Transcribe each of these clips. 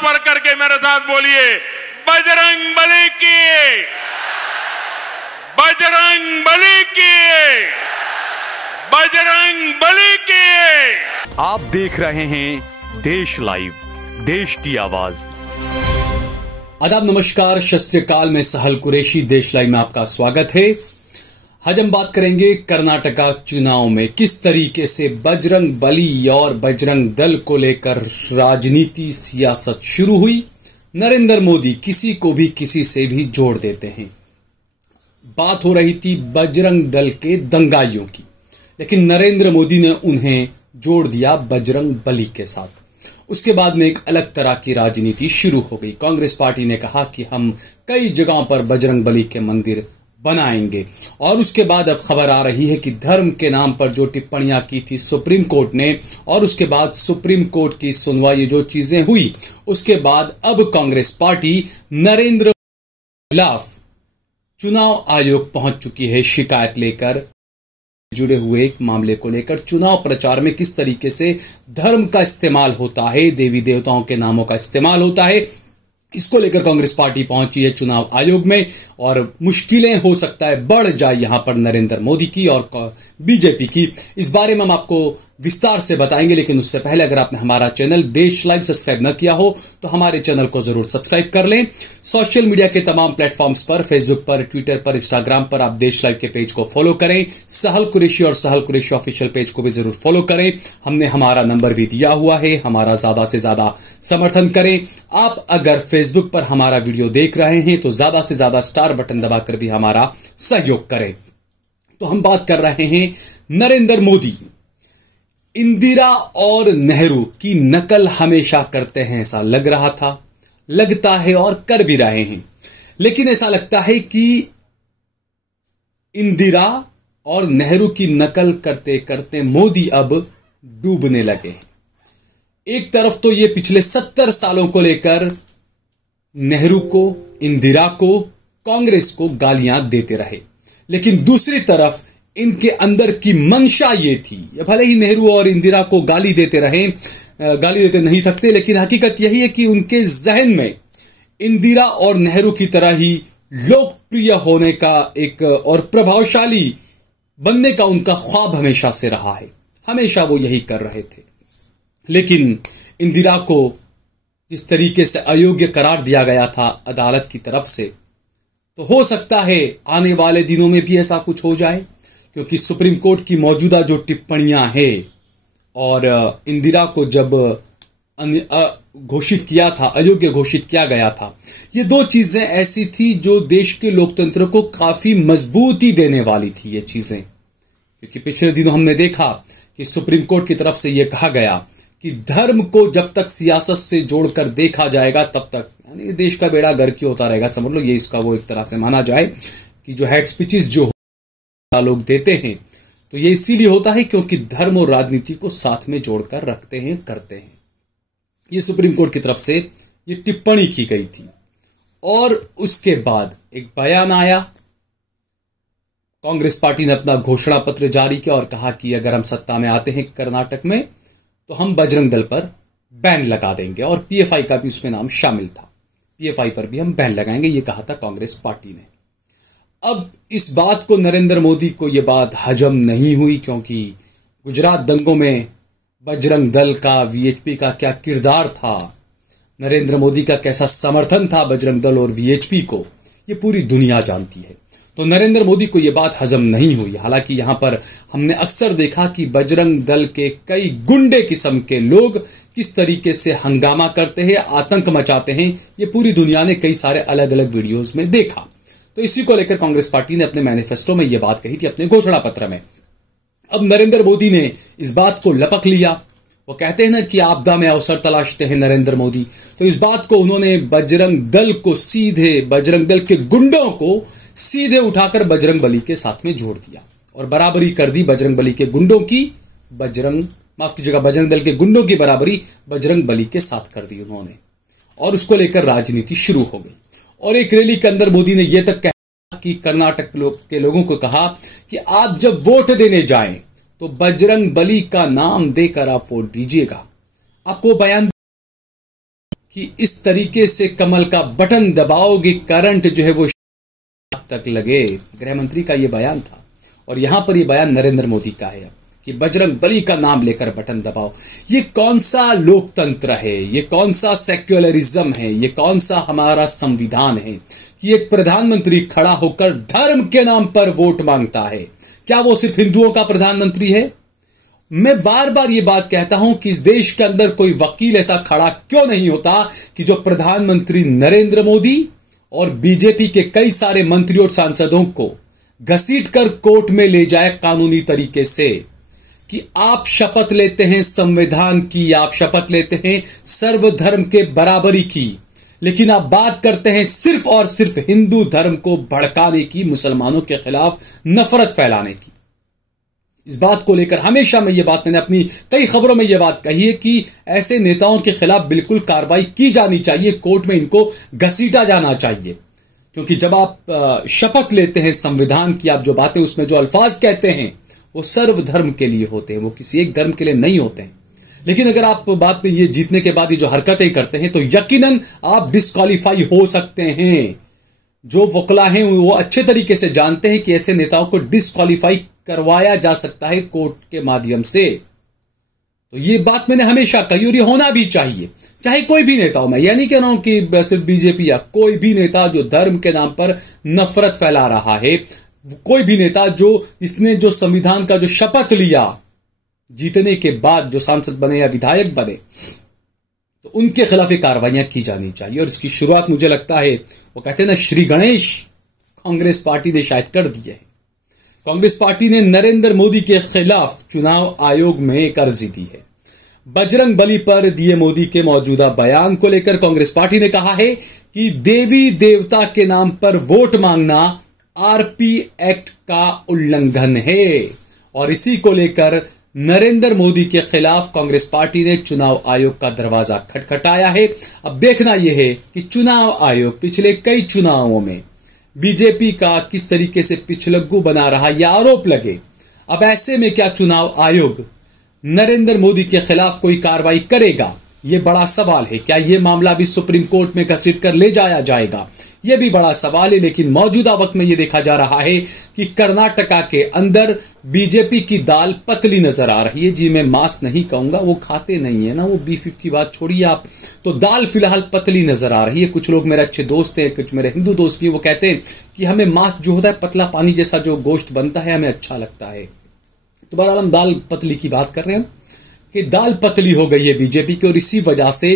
बढ़ करके मेरे साथ बोलिए, बजरंग बली की, बजरंग बली की, बजरंग बली की। आप देख रहे हैं देश लाइव, देश की आवाज। आदाब, नमस्कार, शस्त्र काल में सहल कुरैशी, देश लाइव में आपका स्वागत है। आज हम बात करेंगे कर्नाटका चुनाव में किस तरीके से बजरंग बली और बजरंग दल को लेकर राजनीति सियासत शुरू हुई। नरेंद्र मोदी किसी को भी किसी से भी जोड़ देते हैं। बात हो रही थी बजरंग दल के दंगाइयों की, लेकिन नरेंद्र मोदी ने उन्हें जोड़ दिया बजरंग बली के साथ। उसके बाद में एक अलग तरह की राजनीति शुरू हो गई। कांग्रेस पार्टी ने कहा कि हम कई जगहों पर बजरंग बली के मंदिर बनाएंगे, और उसके बाद अब खबर आ रही है कि धर्म के नाम पर जो टिप्पणियां की थी सुप्रीम कोर्ट ने, और उसके बाद सुप्रीम कोर्ट की सुनवाई जो चीजें हुई, उसके बाद अब कांग्रेस पार्टी नरेंद्र के खिलाफ चुनाव आयोग पहुंच चुकी है शिकायत लेकर। जुड़े हुए एक मामले को लेकर चुनाव प्रचार में किस तरीके से धर्म का इस्तेमाल होता है, देवी देवताओं के नामों का इस्तेमाल होता है, इसको लेकर कांग्रेस पार्टी पहुंची है चुनाव आयोग में। और मुश्किलें हो सकता है बढ़ जाए यहां पर नरेंद्र मोदी की और बीजेपी की। इस बारे में हम आपको विस्तार से बताएंगे, लेकिन उससे पहले अगर आपने हमारा चैनल देश लाइव सब्सक्राइब न किया हो तो हमारे चैनल को जरूर सब्सक्राइब कर लें। सोशल मीडिया के तमाम प्लेटफॉर्म्स पर, फेसबुक पर, ट्विटर पर, इंस्टाग्राम पर आप देश लाइव के पेज को फॉलो करें। सहल कुरैशी और सहल कुरैशी ऑफिशियल पेज को भी जरूर फॉलो करें। हमने हमारा नंबर भी दिया हुआ है, हमारा ज्यादा से ज्यादा समर्थन करें। आप अगर फेसबुक पर हमारा वीडियो देख रहे हैं तो ज्यादा से ज्यादा स्टार बटन दबाकर भी हमारा सहयोग करें। तो हम बात कर रहे हैं नरेंद्र मोदी। इंदिरा और नेहरू की नकल हमेशा करते हैं, ऐसा लग रहा था, लगता है और कर भी रहे हैं। लेकिन ऐसा लगता है कि इंदिरा और नेहरू की नकल करते करते मोदी अब डूबने लगे हैं। एक तरफ तो ये पिछले 70 सालों को लेकर नेहरू को, इंदिरा को, कांग्रेस को गालियां देते रहे, लेकिन दूसरी तरफ इनके अंदर की मंशा ये थी, भले ही नेहरू और इंदिरा को गाली देते रहे, गाली देते नहीं थकते, लेकिन हकीकत यही है कि उनके जहन में इंदिरा और नेहरू की तरह ही लोकप्रिय होने का एक और प्रभावशाली बनने का उनका ख्वाब हमेशा से रहा है। हमेशा वो यही कर रहे थे। लेकिन इंदिरा को जिस तरीके से अयोग्य करार दिया गया था अदालत की तरफ से, तो हो सकता है आने वाले दिनों में भी ऐसा कुछ हो जाए, क्योंकि सुप्रीम कोर्ट की मौजूदा जो टिप्पणियां हैं और इंदिरा को जब घोषित किया था, अयोग्य घोषित किया गया था, ये दो चीजें ऐसी थी जो देश के लोकतंत्र को काफी मजबूती देने वाली थी। ये चीजें, क्योंकि पिछले दिनों हमने देखा कि सुप्रीम कोर्ट की तरफ से यह कहा गया कि धर्म को जब तक सियासत से जोड़कर देखा जाएगा तब तक, यानी देश का बेड़ा गर्क होता रहेगा, समझ लो। ये इसका वो एक तरह से माना जाए कि जो हेड स्पीचेस जो लोग देते हैं, तो ये इसीलिए होता है क्योंकि धर्म और राजनीति को साथ में जोड़कर रखते हैं, करते हैं। ये सुप्रीम कोर्ट की तरफ से ये टिप्पणी की गई थी, और उसके बाद एक बयान आया। कांग्रेस पार्टी ने अपना घोषणा पत्र जारी किया और कहा कि अगर हम सत्ता में आते हैं कर्नाटक में तो हम बजरंग दल पर बैन लगा देंगे, और पीएफआई का भी उसमें नाम शामिल था। पीएफआई पर भी हम बैन लगाएंगे, ये कहा था कांग्रेस पार्टी ने। अब इस बात को नरेंद्र मोदी को यह बात हजम नहीं हुई, क्योंकि गुजरात दंगों में बजरंग दल का, वीएचपी का क्या किरदार था, नरेंद्र मोदी का कैसा समर्थन था बजरंग दल और वीएचपी को, ये पूरी दुनिया जानती है। तो नरेंद्र मोदी को यह बात हजम नहीं हुई। हालांकि यहां पर हमने अक्सर देखा कि बजरंग दल के कई गुंडे किस्म के लोग किस तरीके से हंगामा करते हैं, आतंक मचाते हैं, ये पूरी दुनिया ने कई सारे अलग अलग वीडियोज में देखा। तो इसी को लेकर कांग्रेस पार्टी ने अपने मैनिफेस्टो में यह बात कही थी, अपने घोषणा पत्र में। अब नरेंद्र मोदी ने इस बात को लपक लिया। वो कहते हैं ना कि आपदा में अवसर तलाशते हैं नरेंद्र मोदी, तो इस बात को उन्होंने बजरंग दल को सीधे, बजरंग दल के गुंडों को सीधे उठाकर बजरंग बली के साथ में जोड़ दिया, और बराबरी कर दी बजरंग बली के गुंडों की, बजरंग दल के गुंडों की बराबरी बजरंग बली के साथ कर दी उन्होंने, और उसको लेकर राजनीति शुरू हो गई। और एक रैली के अंदर मोदी ने यह तक कहा कि कर्नाटक के लोगों को कहा कि आप जब वोट देने जाएं तो बजरंग बली का नाम देकर आप वोट दीजिएगा। आपको बयान कि इस तरीके से कमल का बटन दबाओगे करंट जो है वो तक लगे। गृह मंत्री का यह बयान था और यहां पर यह बयान नरेंद्र मोदी का है कि बजरंग बली का नाम लेकर बटन दबाओ। ये कौन सा लोकतंत्र है, ये कौन सा सेक्युलरिज्म है, ये कौन सा हमारा संविधान है कि एक प्रधानमंत्री खड़ा होकर धर्म के नाम पर वोट मांगता है? क्या वो सिर्फ हिंदुओं का प्रधानमंत्री है? मैं बार बार ये बात कहता हूं कि इस देश के अंदर कोई वकील ऐसा खड़ा क्यों नहीं होता कि जो प्रधानमंत्री नरेंद्र मोदी और बीजेपी के कई सारे मंत्री और सांसदों को घसीट कर कोर्ट में ले जाए कानूनी तरीके से कि आप शपथ लेते हैं संविधान की, आप शपथ लेते हैं सर्वधर्म के बराबरी की, लेकिन आप बात करते हैं सिर्फ और सिर्फ हिंदू धर्म को भड़काने की, मुसलमानों के खिलाफ नफरत फैलाने की। इस बात को लेकर हमेशा मैंने अपनी कई खबरों में यह बात कही है कि ऐसे नेताओं के खिलाफ बिल्कुल कार्रवाई की जानी चाहिए, कोर्ट में इनको घसीटा जाना चाहिए। क्योंकि जब आप शपथ लेते हैं संविधान की, आप जो बातें उसमें जो अल्फाज कहते हैं वो सर्वधर्म के लिए होते हैं, वो किसी एक धर्म के लिए नहीं होते हैं। लेकिन अगर आप बात में ये जीतने के बाद ये जो हरकतें करते हैं तो यकीनन आप डिस्क्वालीफाई हो सकते हैं। जो वकला हैं वो अच्छे तरीके से जानते हैं कि ऐसे नेताओं को डिस्क्वालीफाई करवाया जा सकता है कोर्ट के माध्यम से। तो ये बात मैंने हमेशा कही और ये होना भी चाहिए, चाहे कोई भी नेता हो। मैं यह नहीं कह रहा हूं कि सिर्फ बीजेपी या कोई भी नेता जो धर्म के नाम पर नफरत फैला रहा है, कोई भी नेता जिसने जो संविधान का जो शपथ लिया जीतने के बाद, जो सांसद बने या विधायक बने, तो उनके खिलाफ कार्रवाइयां की जानी चाहिए। और इसकी शुरुआत मुझे लगता है वो कहते हैं ना श्री गणेश, कांग्रेस पार्टी ने शायद कर दिया है। कांग्रेस पार्टी ने नरेंद्र मोदी के खिलाफ चुनाव आयोग में एक अर्जी दी है। बजरंग बली पर दिए मोदी के मौजूदा बयान को लेकर कांग्रेस पार्टी ने कहा है कि देवी देवता के नाम पर वोट मांगना आरपी एक्ट का उल्लंघन है और इसी को लेकर नरेंद्र मोदी के खिलाफ कांग्रेस पार्टी ने चुनाव आयोग का दरवाजा खटखटाया है। अब देखना यह है कि चुनाव आयोग पिछले कई चुनावों में बीजेपी का किस तरीके से पिछलग्गू बना रहा, यह आरोप लगे। अब ऐसे में क्या चुनाव आयोग नरेंद्र मोदी के खिलाफ कोई कार्रवाई करेगा? यह बड़ा सवाल है। क्या यह मामला भी सुप्रीम कोर्ट में घसीट कर ले जाया जाएगा? यह भी बड़ा सवाल है। लेकिन मौजूदा वक्त में यह देखा जा रहा है कि कर्नाटका के अंदर बीजेपी की दाल पतली नजर आ रही है। जी मैं मांस नहीं कहूंगा, वो खाते नहीं है ना, वो बीफ की बात छोड़िए आप, तो दाल फिलहाल पतली नजर आ रही है। कुछ लोग मेरे अच्छे दोस्त हैं, कुछ मेरे हिंदू दोस्त भी, वो कहते हैं कि हमें मांस जो होता है पतला पानी जैसा जो गोश्त बनता है हमें अच्छा लगता है। तो बहरहाल हम दाल पतली की बात कर रहे हैं कि दाल पतली हो गई है बीजेपी की और इसी वजह से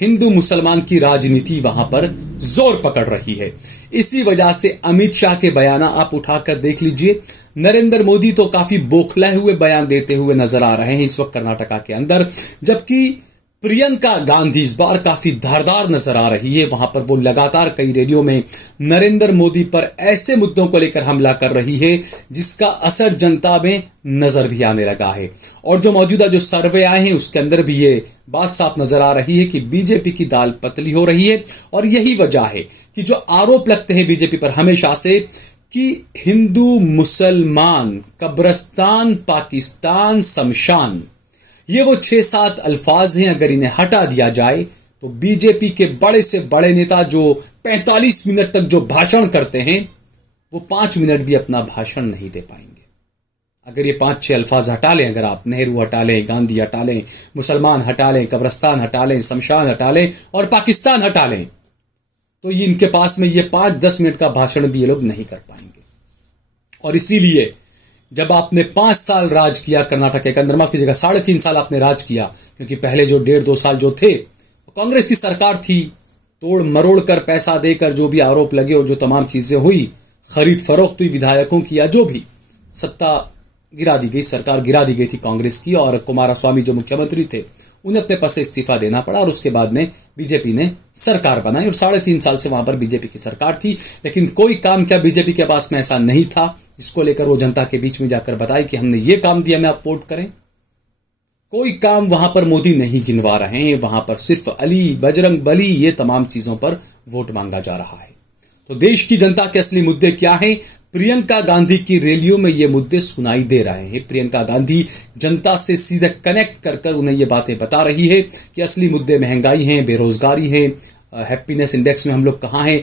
हिंदू मुसलमान की राजनीति वहां पर जोर पकड़ रही है। इसी वजह से अमित शाह के बयान आप उठाकर देख लीजिए। नरेंद्र मोदी तो काफी बौखलाए हुए बयान देते हुए नजर आ रहे हैं इस वक्त कर्नाटका के अंदर, जबकि प्रियंका गांधी इस बार काफी धारदार नजर आ रही है। वहां पर वो लगातार कई रैलियों में नरेंद्र मोदी पर ऐसे मुद्दों को लेकर हमला कर रही है जिसका असर जनता में नजर भी आने लगा है। और जो मौजूदा जो सर्वे आए हैं उसके अंदर भी ये बात साफ नजर आ रही है कि बीजेपी की दाल पतली हो रही है। और यही वजह है कि जो आरोप लगते हैं बीजेपी पर हमेशा से कि हिंदू मुसलमान, कब्रिस्तान, पाकिस्तान, शमशान, ये वो 6-7 अल्फाज हैं, अगर इन्हें हटा दिया जाए तो बीजेपी के बड़े से बड़े नेता जो 45 मिनट तक जो भाषण करते हैं वो 5 मिनट भी अपना भाषण नहीं दे पाएंगे। अगर ये 5-6 अल्फाज हटा लें, अगर आप नेहरू हटा लें, गांधी हटा लें, मुसलमान हटा लें, कब्रिस्तान हटा लें, शमशान हटा लें और पाकिस्तान हटा लें, तो ये इनके पास में ये 5-10 मिनट का भाषण भी ये लोग नहीं कर पाएंगे। और इसीलिए जब आपने 5 साल राज किया कर्नाटक के अंदर, माफ कीजिएगा 3.5 साल आपने राज किया, क्योंकि पहले जो 1.5-2 साल जो थे कांग्रेस की सरकार थी, तोड़ मरोड़ कर पैसा देकर जो भी आरोप लगे और जो तमाम चीजें हुई, खरीद फरोख्त हुई विधायकों की, या जो भी सत्ता गिरा दी गई, सरकार गिरा दी गई थी कांग्रेस की, और कुमारस्वामी जो मुख्यमंत्री थे उन्हें अपने पद से इस्तीफा देना पड़ा और उसके बाद में बीजेपी ने सरकार बनाई और 3.5 साल से वहां पर बीजेपी की सरकार थी। लेकिन कोई काम क्या बीजेपी के पास में ऐसा नहीं था जिसको लेकर वो जनता के बीच में जाकर बताए कि हमने ये काम दिया, में आप वोट करें। कोई काम वहां पर मोदी नहीं गिनवा रहे हैं, वहां पर सिर्फ अली, बजरंग बली, ये तमाम चीजों पर वोट मांगा जा रहा है। तो देश की जनता के असली मुद्दे क्या हैं? प्रियंका गांधी की रैलियों में ये मुद्दे सुनाई दे रहे हैं। प्रियंका गांधी जनता से सीधे कनेक्ट कर उन्हें ये बातें बता रही है कि असली मुद्दे महंगाई हैं, बेरोजगारी है, हैप्पीनेस इंडेक्स में हम लोग कहाँ हैं,